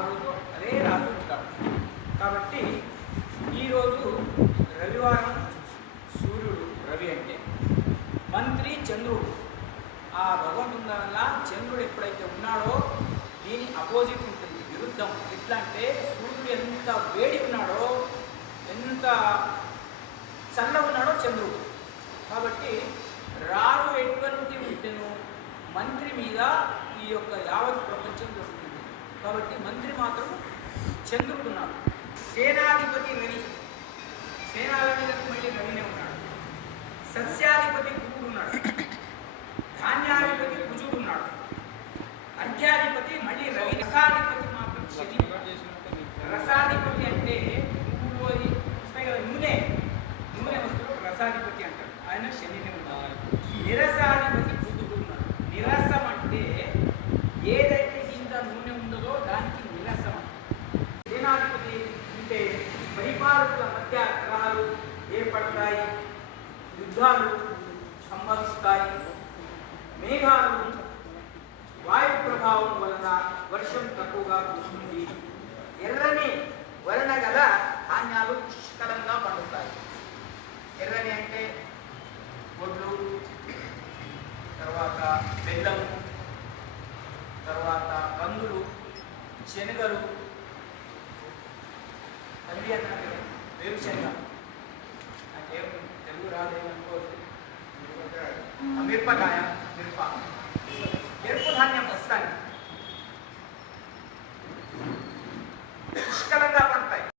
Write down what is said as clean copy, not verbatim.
రోజు అదే రాజు ఉంటాడు. కాబట్టి ఈరోజు రవివారం, సూర్యుడు రవి అంటే మంత్రి చంద్రుడు. ఆ భగవంతుని వల్ల చంద్రుడు ఎప్పుడైతే ఉన్నాడో దీని అపోజిట్ ఉంటుంది, విరుద్ధం. ఎట్లా అంటే సూర్యుడు ఎంత వేడి ఉన్నాడో, ఎంత చల్ల ఉన్నాడో చంద్రుడు. కాబట్టి రాజు ఎటువంటి ఉంటేను మంత్రి మీద ఈ యొక్క యావత్ ప్రపంచం దొరుకుతుంది. కాబట్టి మంత్రి మాత్రం చంద్రుడు ఉన్నాడు. సేనాధిపతి రవి, సేనాల మీద మళ్ళీ రవినే ఉన్నాడు. సస్యాధిపతి గురుడు ఉన్నాడు. ధాన్యాధిపతి కుజుడు ఉన్నాడు. అర్ఘ్యాధిపతి మళ్ళీ రవి. రసాధిపతి మాత్రం శని. రసాధిపతి అంటే నువ్వు వస్తాయి కదా, నూనె వస్తువులు రసాధిపతి అంటారు, ఆయన శనిని ఉన్నారు. నిరసాధిపతి బుధుడు ఉన్నాడు. నిరసం అంటే ఏదైతే ఇంత నూనె ఉందో దానికి నిరసం. సేనాధిపతి అంటే పరిపాలకుల మధ్య గ్రహాలు ఏర్పడతాయి, యుద్ధాలు సంభవిస్తాయి, మేఘాలు వాయు ప్రభావం వలన వర్షం తక్కువగా కురుస్తుంది, ఎర్రని వర్ణ గల ధాన్యాలు పుష్కలంగా పండుతాయి. ఎర్రని అంటే గొడ్లు, తర్వాత బెల్లము, తర్వాత కందులు, శనగలు, తల్లి అన్నారు వేరుశనగ అంటే తెలుగు రాదేమనుకోవచ్చు, మిరపకాయ, మిరప